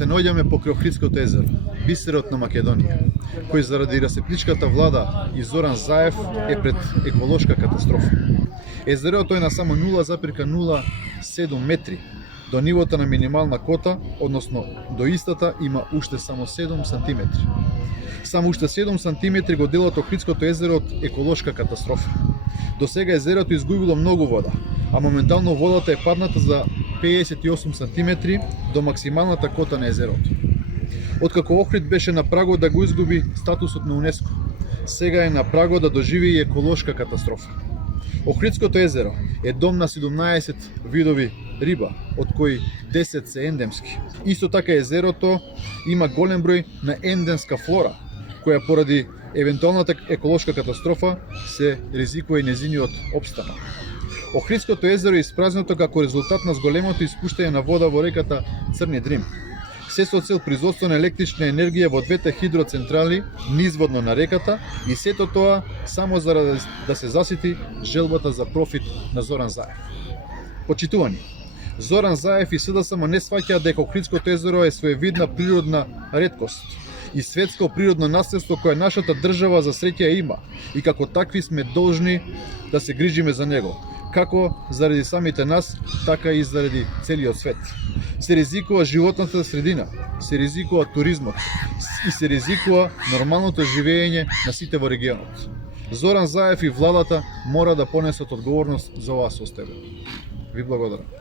се наоѓаме покрај Охридското езеро, бисерот на Македонија, кој заради расепличката влада и Зоран Заев е пред еколошка катастрофа. Езерото е на само 0,07 метри до нивото на минимална кота, односно до истата има уште само 7 сантиметри. Само уште 7 сантиметри го делат Охридското езеро од еколошка катастрофа. До сега езерото изгубило многу вода, а моментално водата е падната за 58 сантиметри до максималната кота на езерото. Откако Охрид беше на прагот да го изгуби статусот на УНЕСКО, сега е на прагот да доживее и еколошка катастрофа. Охридското езеро е дом на 17 видови риба, од кои 10 се ендемски. Исто така езерото има голем број на ендемска флора, која поради евентуалната еколошка катастрофа се ризикува и незиниот опстанок. Охридското езеро е испразнето како резултат на зголемото испуштање на вода во реката Црни Дрим. Се со цел производство на електрична енергија во двете хидроцентрали низводно на реката и сето тоа само заради да се засити желбата за профит на Зоран Заев. Почитувани, Зоран Заев и СДСМ не сваќаат дека Охридското езеро е своевидна природна реткост и светско природно наследство кое нашата држава за среќа има и како такви сме должни да се грижиме за него, како заради самите нас, така и заради целиот свет. Се ризикува животната средина, се ризикува туризмот и се ризикува нормалното живење на сите во регионот. Зоран Заев и владата мора да понесат одговорност за оваа состојба. Ви благодарам.